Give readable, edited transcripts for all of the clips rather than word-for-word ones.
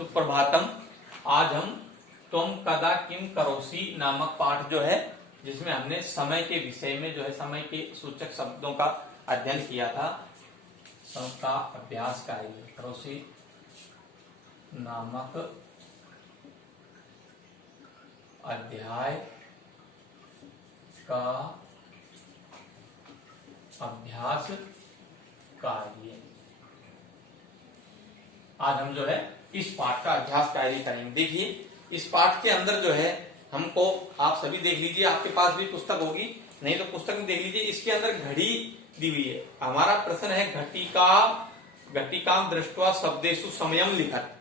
सुप्रभातम। आज हम त्वम कदा किम करोसि नामक पाठ जो है, जिसमें हमने समय के विषय में जो है समय के सूचक शब्दों का अध्ययन किया था, का अभ्यास का करोसि नामक अध्याय का अभ्यास कार्य। आज हम जो है इस पाठ का अभ्यास कार्य करेंगे। देखिए, इस पाठ के अंदर जो है हमको, आप सभी देख लीजिए, आपके पास भी पुस्तक होगी, नहीं तो पुस्तक में देख लीजिए। इसके अंदर घड़ी दी हुई है। हमारा प्रश्न है घटिकाम दृष्ट्वा शब्देषु समयम लिखत।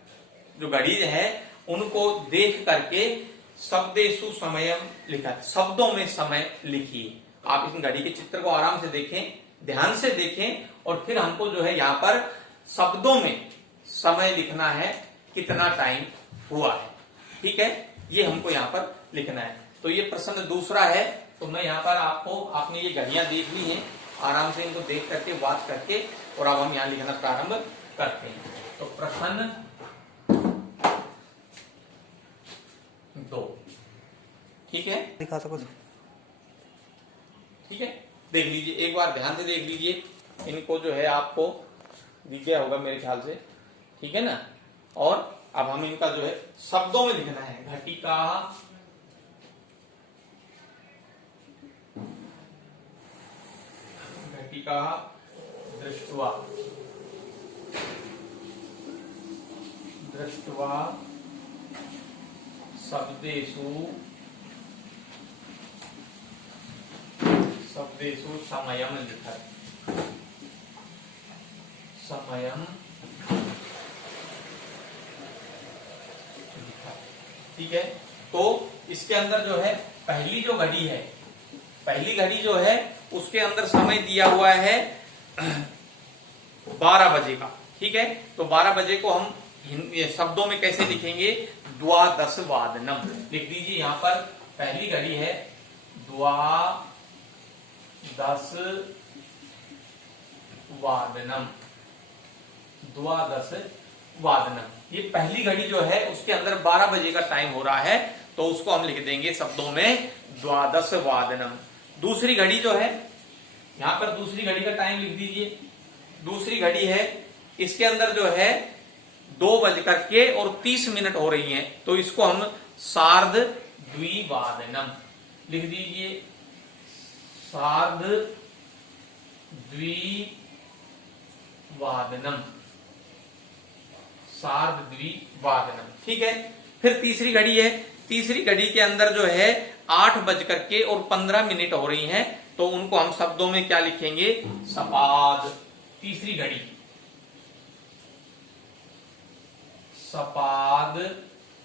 जो घड़ी है उनको देख करके शब्देषु समयम लिखत, शब्दों में समय लिखिए। आप इस घड़ी के चित्र को आराम से देखें, ध्यान से देखें, और फिर हमको जो है यहाँ पर शब्दों में समय लिखना है, कितना टाइम हुआ है। ठीक है, ये हमको यहाँ पर लिखना है। तो ये प्रश्न दूसरा है। तो मैं यहाँ पर आपको, आपने ये घड़ियां देख ली हैं, आराम से इनको देख करके वाच करके, और अब हम यहाँ लिखना प्रारंभ करते हैं। तो प्रश्न 2, ठीक है, दिखा सको। ठीक है, देख लीजिए, एक बार ध्यान से देख लीजिए। इनको जो है आपको दिख गया होगा मेरे ख्याल से, ठीक है ना। और अब हम इनका जो है शब्दों में लिखना है। घटिका दृष्ट्वा शब्देषु समयम लिखत। समयम लिखत, ठीक है। तो इसके अंदर जो है पहली घड़ी जो है उसके अंदर समय दिया हुआ है 12 बजे का। ठीक है, तो 12 बजे को हम शब्दों में कैसे लिखेंगे? द्वादश वादनम लिख दीजिए। यहाँ पर पहली घड़ी है द्वादश वादनम। ये पहली घड़ी जो है उसके अंदर 12 बजे का टाइम हो रहा है, तो उसको हम लिख देंगे शब्दों में द्वादश वादनम। दूसरी घड़ी जो है, यहाँ पर दूसरी घड़ी का टाइम लिख दीजिए। दूसरी घड़ी है, इसके अंदर जो है 2:30 हो रही हैं, तो इसको हम सार्ध द्विवादनम लिख दीजिए। सार्ध द्विवादनम, ठीक है। फिर तीसरी घड़ी है, तीसरी घड़ी के अंदर जो है 8:15 हो रही हैं, तो उनको हम शब्दों में क्या लिखेंगे? सपाद। तीसरी घड़ी सपाद,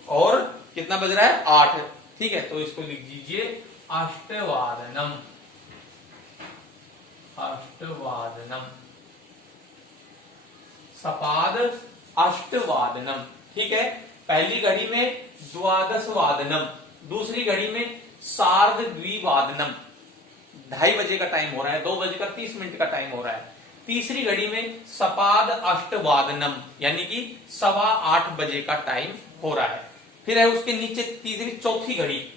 और कितना बज रहा है? 8, ठीक है। तो इसको लिख दीजिए अष्टवादनम। सपाद अष्टवादनम, ठीक है। पहली घड़ी में द्वादश वादनम, दूसरी घड़ी में सार्ध द्विवादनम, 2:30 बजे का टाइम हो रहा है, 2:30 का टाइम हो रहा है। तीसरी घड़ी में सपाद अष्टवादनम, यानी कि 8:15 बजे का टाइम हो रहा है। फिर है उसके नीचे चौथी घड़ी,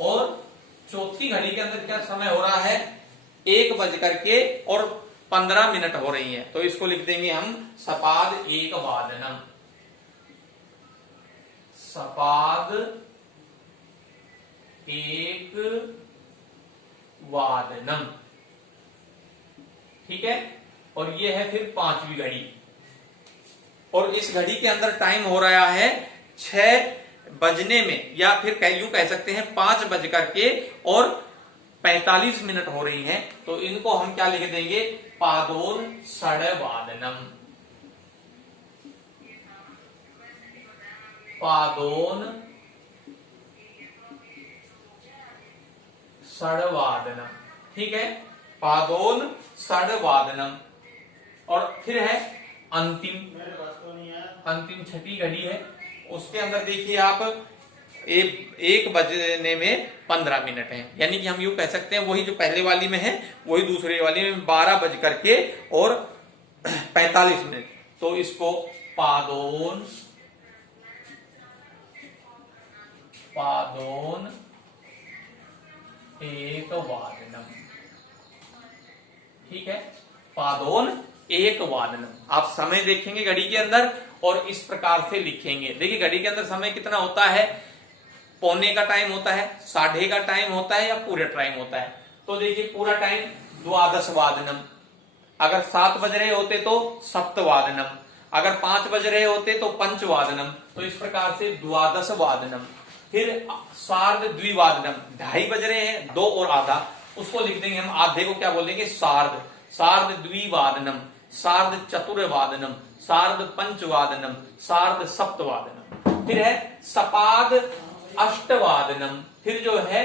और चौथी घड़ी के अंदर क्या समय हो रहा है? 1:15 हो रही है, तो इसको लिख देंगे हम सपाद 1 वादनम। सपाद 1 वादनम, ठीक है। और ये है फिर पांचवी घड़ी, और इस घड़ी के अंदर टाइम हो रहा है 6 बजने में, या फिर यूं कह सकते हैं 5:45 हो रही हैं, तो इनको हम क्या लिख देंगे? पादोन षड्वादनम। पादोन षड्वादनम, ठीक है, पादोन षड्वादनम। और फिर है अंतिम छठी घड़ी है, उसके अंदर देखिए आप 1:15 है, यानी कि हम यूं कह सकते हैं वही जो पहले वाली में है वही दूसरे वाली में 12:45, तो इसको पादोन पादोन एक वादनम। ठीक है, पादोन एक वादनम। आप समय देखेंगे घड़ी के अंदर और इस प्रकार से लिखेंगे। देखिए घड़ी के अंदर समय कितना होता है, पौने का टाइम होता है, साढ़े का टाइम होता है या पूरा टाइम होता है। तो देखिए पूरा टाइम द्वादश वादनम, अगर 7 बज रहे होते तो सप्तवादनम, अगर 5 बज रहे होते तो पंचवादनम। तो इस प्रकार से द्वादश वादनम। फिर सार्ध द्विवादनम, 2:30 बज रहे हैं, 2 और आधा, उसको लिख देंगे हम आधे को क्या बोलेंगे, सार्ध। सार्ध द्विवादनम, सार्ध चतुर्वादनम, सार्ध पंचवादनम, सार्ध सप्तवादनम। फिर है सपाद अष्टवादनम। फिर जो है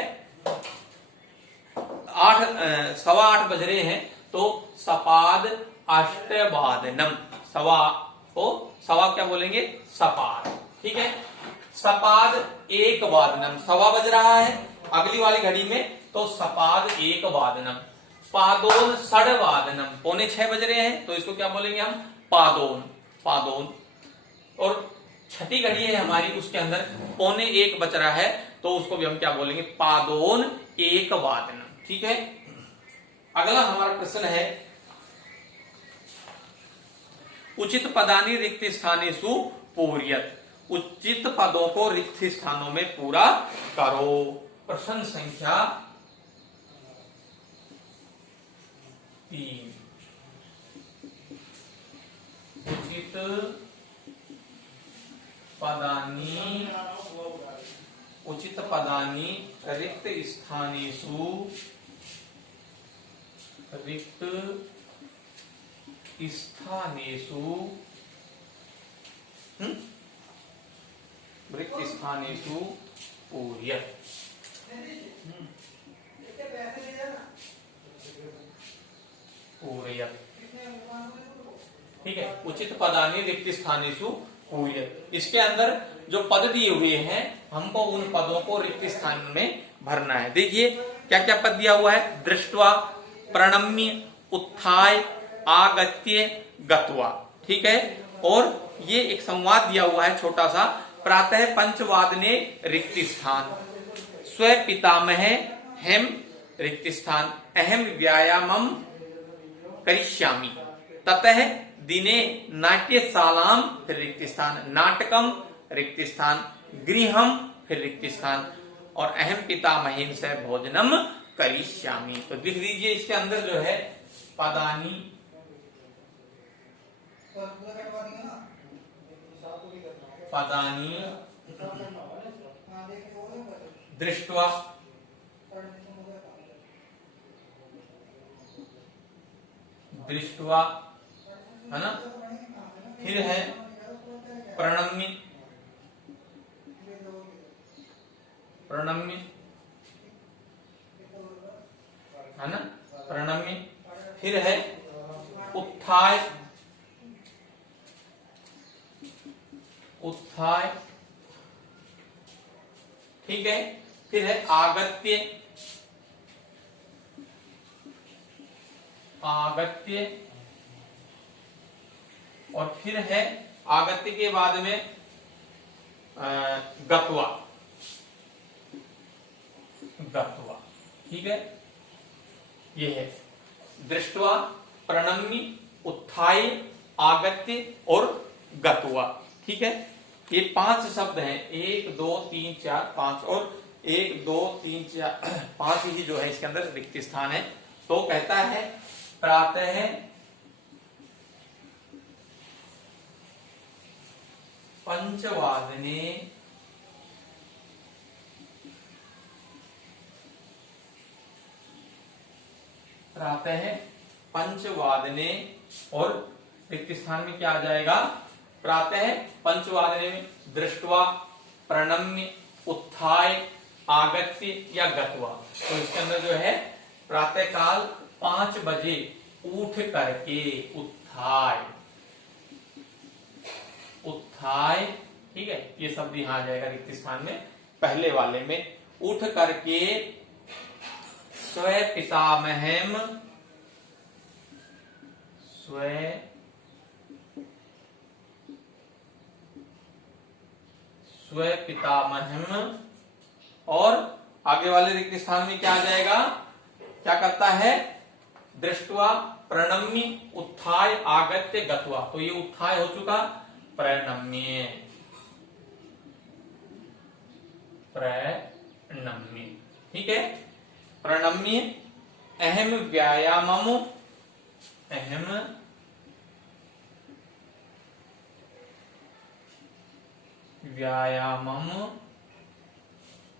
8 बज रहे हैं तो सपाद अष्टवादनम। सवा क्या बोलेंगे, सपाद। ठीक है, सपाद एक वादनम, सवा बज रहा है अगली वाली घड़ी में, तो सपाद एक वादनम। पादोन षडवादनम, 5:45 बज रहे हैं तो इसको क्या बोलेंगे हम, पादोन। पादोन। और छठी घड़ी है हमारी, उसके अंदर 1:15 बच रहा है तो उसको भी हम क्या बोलेंगे, पादोन एक वादनम। ठीक है, अगला हमारा प्रश्न है उचित पदानि रिक्त स्थानेषु पूर्यत। उचित पदों को रिक्त स्थानों में पूरा करो। प्रश्न संख्या 3। उचित पदानि रिक्त स्थानेषु पूर्यत। ठीक है, उचित पदानि रिक्त स्थानेषु पूर्यत। इसके अंदर जो पद दिए हुए हैं हमको उन पदों को रिक्त स्थान में भरना है। देखिए क्या क्या पद दिया हुआ है, दृष्ट्वा, प्रणम्य, उत्थाय, आगत्य, गत्वा। ठीक है, और ये एक संवाद दिया हुआ है छोटा सा, प्रातः पंचवादने रिक्त स्थान, स्व पितामह हेम रिक्त स्थान, अहम व्यायामम करिष्यामि, ततः दिने नाट्यशालाम फिर रिक्त स्थान, नाटकम रिक्त स्थान, गृहम फिर रिक्त स्थान, और अहम पितामहेन से भोजनम करिष्यामि। तो लिख दीजिए इसके अंदर जो है पदानी दृष्ट्वा, है ना, फिर है प्रणम्य, है ना, प्रणम्य, फिर है उत्थाय, ठीक है, फिर है आगत्य, और फिर है आगत्य के बाद में गत्वा। ठीक है, ये है दृष्ट्वा, प्रणम्य, उत्थाय, आगत्य और गत्वा। ठीक है, ये 5 शब्द हैं, 1 2 3 4 5, और 1 2 3 4 5 ही जो है इसके अंदर रिक्त स्थान है। तो कहता है प्रातः पंचवादने और रिक्त स्थान में क्या आ जाएगा, प्रातः पंचवादने में दृष्ट्वा, प्रणम्य, उत्थाय, आगत्य या गत्वा। तो इसके अंदर जो है प्रातः काल 5 बजे उठ करके, उत्थाय, ठीक है, ये शब्द यहां आ जाएगा रिक्त स्थान में, पहले वाले में उठ करके स्व पितामहम, और आगे वाले रिक्त स्थान में क्या आ जाएगा, क्या करता है, दृष्टवा प्रणम्य उत्थाय आगत्य गत्वा। तो ये उत्थाय हो चुका, प्रणम्य, प्रणम्य, ठीक है। प्रणम्य अहम व्यायामम, अहम व्यायामम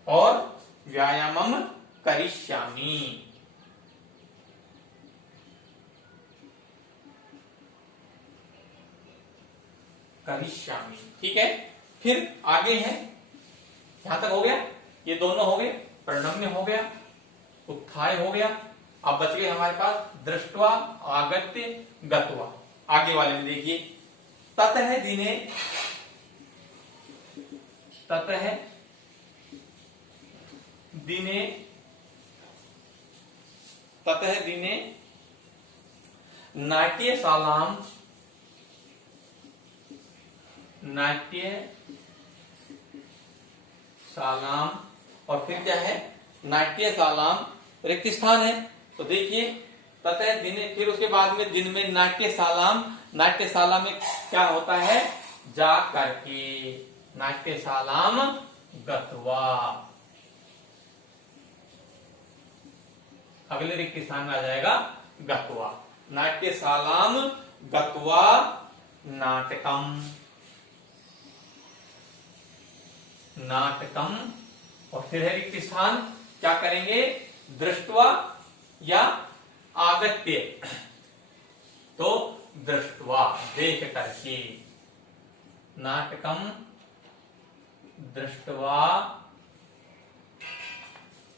और व्यायामम करिष्यामि। करिष्यामि, ठीक है। फिर आगे है, यहां तक हो गया, ये दोनों हो गए, प्रणम्य हो गया, उत्थाय हो गया। अब बच गए हमारे पास दृष्टवा आगत्य गत्वा। आगे वाले में देखिए, ततः दिने, ततः दिने, ततः दिने नाट्यशालाम, नाट्यशालाम, और फिर क्या है, नाट्यशालाम रिक्त स्थान है। तो देखिए ततः दिने, फिर उसके बाद में दिन में नाट्यशालाम, नाट्यशाला में क्या होता है, जा करके, नाट्यशालाम गत्वा। अगले रिक्त स्थान में आ जाएगा गत्वा, नाट्यशालाम गत्वा नाटकम, नाटकम। और फिर है रिक्त स्थान, क्या करेंगे, दृष्टवा या आगत्य, तो दृष्टवा देख करके, नाटकम दृष्टवा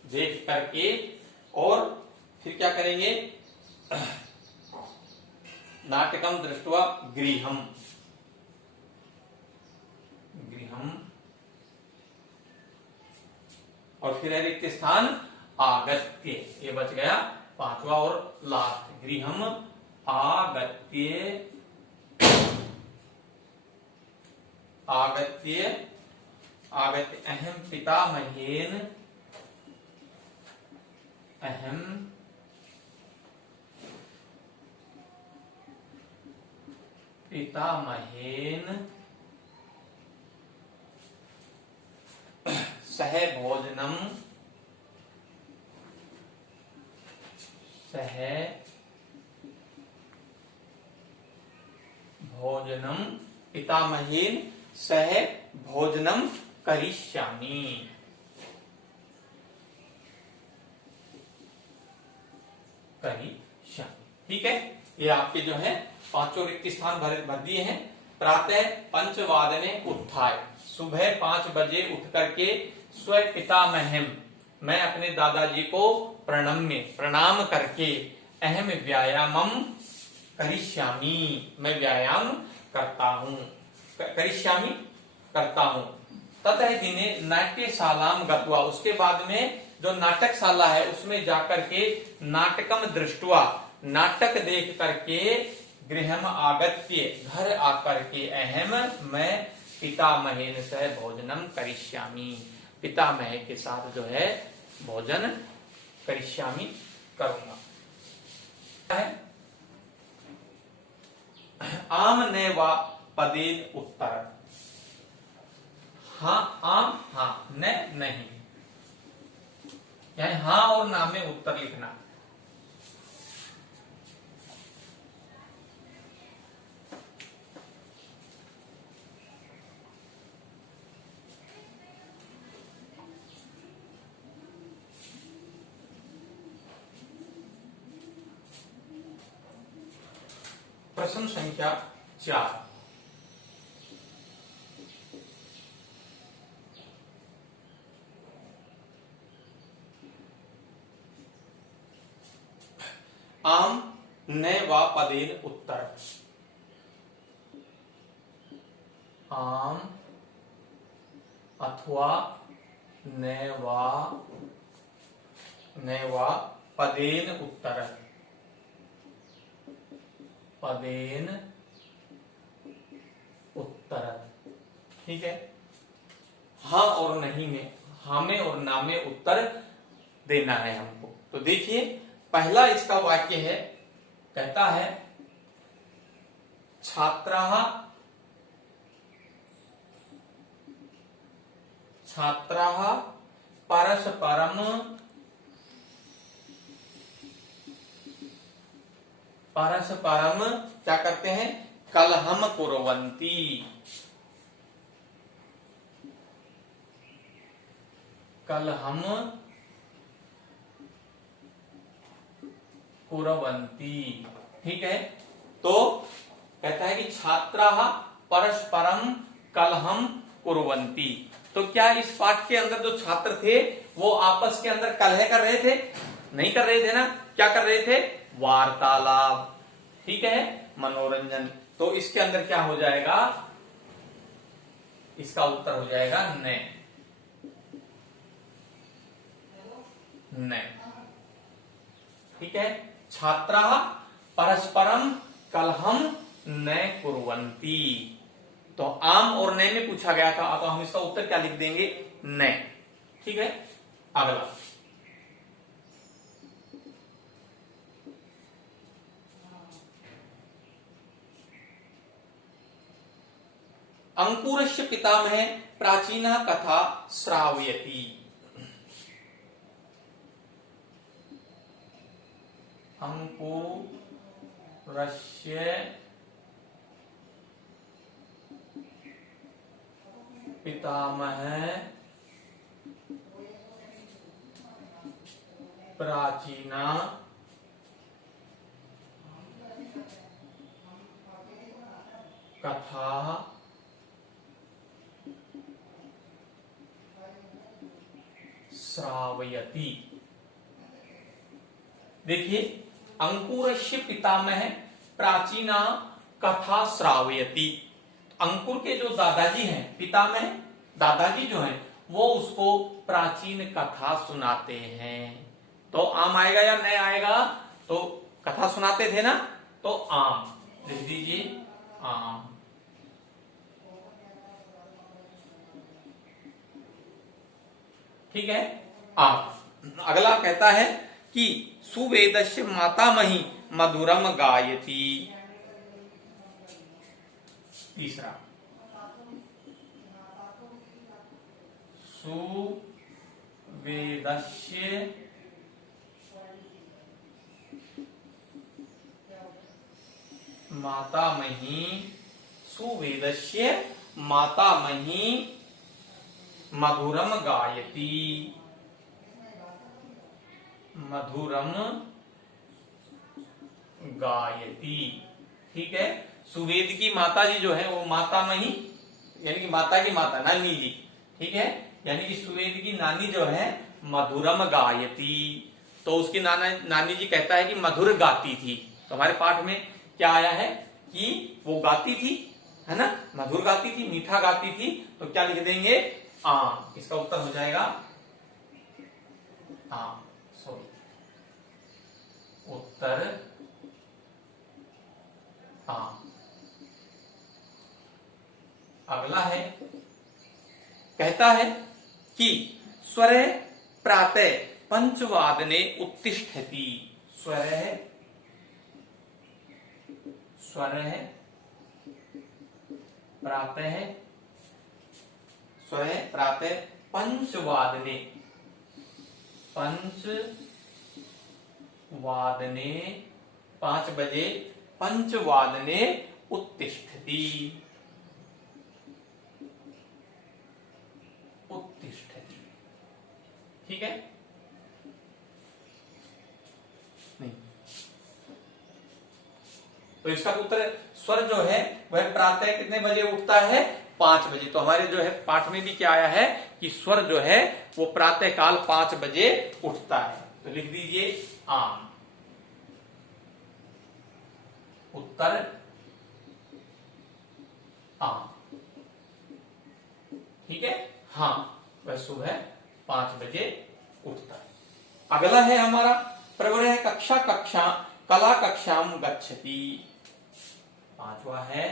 देख करके। और फिर क्या करेंगे, नाटकम दृष्टवा गृहम, गृहम। और फिर है रिक्त स्थान आगत्य, ये बच गया पांचवा और लास्ट, गृहम आगत्य, आगत्य, आगत्य अहम पितामहेन, अहम पितामहेन सह भोजनम, सह भोजनम, पितामहेन सह भोजनम करिष्यामि। करिष्यामि, ठीक है। ये आपके जो है पांचों रिक्त स्थान भर दिए हैं। प्रातः पंचवादने उत्थाय, सुबह 5 बजे उठ करके स्व पितामहम, मैं अपने दादाजी को प्रणम्य प्रणाम करके, अहम व्यायामम करिष्यामि, मैं व्यायाम करता हूं, करिष्यामि करता हूं। ततः दिने नाट्यशालाम गत्वा, उसके बाद में जो नाटकशाला है उसमें जाकर के, नाटकम दृष्टवा नाटक देख करके, गृहम आगत्य घर आकर के, अहम मैं पितामहेन सह भोजनम करिष्यामि, पितामह के साथ जो है भोजन करिष्यामि करूंगा। आम ने वा पदेन उत्तर, हाँ आम, हाँ न नहीं, यानी हाँ और ना में उत्तर लिखना। प्रश्न संख्या 4, आम न वा पदेन उत्तर, आम अथवा न वा पदेन उत्तर, पदेन उत्तर, ठीक है। हाँ और नहीं में, हमें और ना में उत्तर देना है हमको। तो देखिए पहला इसका वाक्य है, कहता है छात्राः परस्परम क्या करते हैं, कलहम कुर्वन्ति। कलहम कुर्वन्ति, ठीक है। तो कहता है कि छात्राः परस्परम कलहम कुर्वन्ति। तो क्या इस पाठ के अंदर जो छात्र थे वो आपस के अंदर कलह कर रहे थे? नहीं कर रहे थे ना। क्या कर रहे थे? वार्तालाप, ठीक है, मनोरंजन। तो इसके अंदर क्या हो जाएगा, इसका उत्तर हो जाएगा न। न, ठीक है। छात्राः परस्परम कलहम न कुर्वन्ति। तो आम और नए में पूछा गया था, तो हम इसका उत्तर क्या लिख देंगे, न, ठीक है। अगला अंकुरस्य पितामह प्राचीना कथा श्रावयति। अंकुरस्य पितामह प्राचीना कथा श्रावयति। देखिए अंकुरस्य पितामह प्राचीना कथा श्रावयति। अंकुर के जो दादाजी हैं, पितामह दादाजी जो हैं, वो उसको प्राचीन कथा सुनाते हैं। तो आम आएगा या नहीं आएगा? तो कथा सुनाते थे ना, तो आम लिख दीजिए, आम। ठीक है, आम। अगला कहता है कि सुवेदस्य मातामही मधुरम गायति। तीसरा सुवेदस्य मातामही, सुवेदस्य मातामही मधुरम गायति। मधुरम गायति, ठीक है। सुवेद की माता जी जो है वो मातामही, यानी कि माता की माता नानी जी, ठीक है। यानी कि सुवेद की नानी जो है मधुरम गायति। तो उसकी नानी जी कहता है कि मधुर गाती थी। तो हमारे पाठ में क्या आया है कि वो गाती थी, है ना, मधुर गाती थी, मीठा गाती थी। तो क्या लिख देंगे, आम। इसका उत्तर हो जाएगा आम, सॉरी, उत्तर आम। अगला है, कहता है कि स्वरः प्रातः पंचवादने उत्तिष्ठति। स्वरः प्रातः, स्वरः प्रातः पंचवादने, पंचवादने 5 बजे, पंचवादने उत्तिष्ठति। उत्तिष्ठति, ठीक है। नहीं, तो इसका उत्तर स्वर जो है वह प्रातः कितने बजे उठता है, 5 बजे। तो हमारे जो है पाठ में भी क्या आया है कि स्वर जो है वो प्रातः काल 5 बजे उठता है। तो लिख दीजिए आम, उत्तर आम, ठीक है। हाँ, वह सुबह 5 बजे उठता है। अगला है हमारा प्रवरः कक्षा कला कक्षाम गच्छति। 5वां है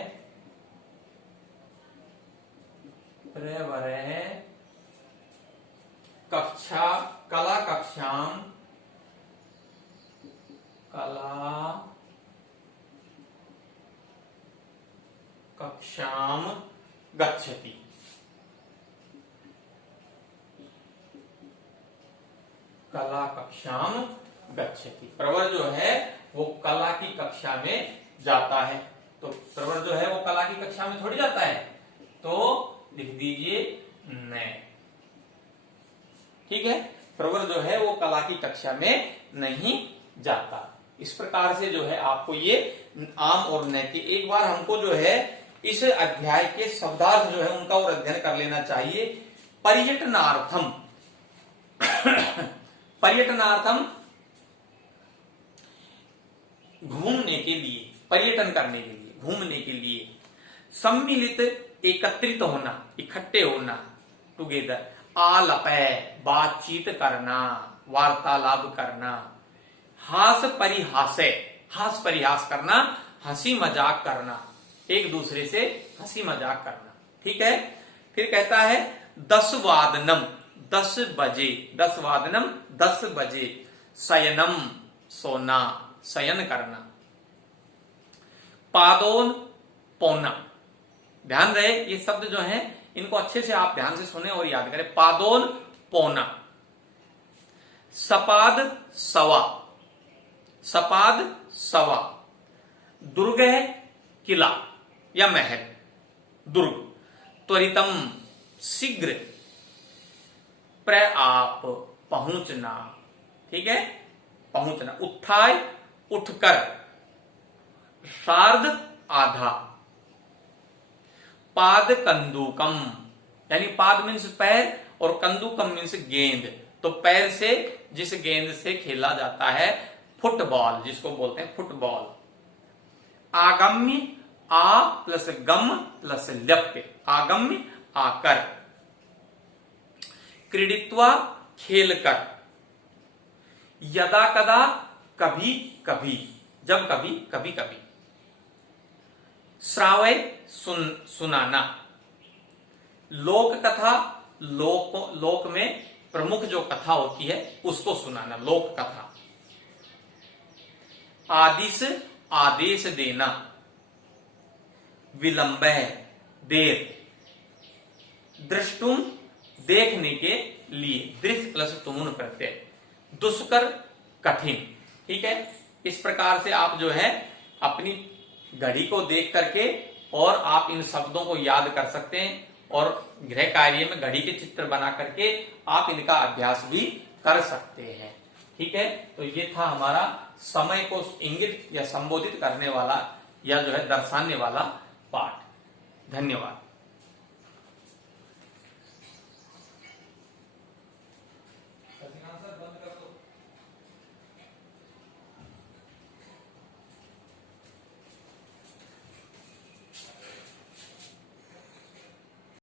प्रवरः कक्षा कला कक्षाम गच्छति। कला कक्षाम गच्छति, प्रवर जो है वो कला की कक्षा में जाता है। तो प्रवर जो है वो कला की कक्षा में थोड़ी जाता है, तो लिख दीजिए न। ठीक है, प्रवर जो है वो कला की कक्षा में नहीं जाता। इस प्रकार से जो है आपको ये आम और न के एक बार हमको जो है इस अध्याय के शब्दार्थ जो है उनका और अध्ययन कर लेना चाहिए। पर्यटनार्थम पर्यटनार्थम घूमने के लिए, पर्यटन करने के लिए, घूमने के लिए। सम्मिलित एकत्रित होना, इकट्ठे होना, टुगेदर। आलपय बातचीत करना, वार्तालाप करना। हास परिहासे, हास परिहास करना, हंसी मजाक करना, एक दूसरे से हंसी मजाक करना। ठीक है, फिर कहता है 10 वादनम, 10 बजे, 10 वादनम 10 बजे। शयनम सोना, शयन करना। पादोन पौना, ध्यान रहे ये शब्द जो हैं इनको अच्छे से आप ध्यान से सुने और याद करें। पादोन पौना। सपाद सवा, सपाद सवा। दुर्ग है किला या महल, दुर्ग। त्वरितम शीघ्र। आप पहुंचना, ठीक है, पहुंचना। उत्थाय उठकर। सार्ध आधा। पाद कंदुकम, यानी पाद मीन्स पैर और कंदुकम मीन्स गेंद। तो पैर से जिस गेंद से खेला जाता है फुटबॉल, जिसको बोलते हैं फुटबॉल। आगम्य, आ प्लस गम प्लस लप्य, आगम्य आकर। क्रीडित्वा खेलकर। यदा कदा कभी कभी, जब कभी कभी कभी। श्रावय सुनाना। लोक कथा, लोक में प्रमुख जो कथा होती है उसको सुनाना, लोक कथा। आदिश आदेश देना। विलंब देर। दृष्टुम देखने के लिए, दृष्ट प्लस तुमुन प्रत्यय। दुष्कर कठिन। ठीक है, इस प्रकार से आप जो है अपनी घड़ी को देख करके और आप इन शब्दों को याद कर सकते हैं और गृह कार्य में घड़ी के चित्र बना करके आप इनका अभ्यास भी कर सकते हैं। ठीक है, तो ये था हमारा समय को इंगित या संबोधित करने वाला या जो है दर्शाने वाला पाठ। धन्यवाद।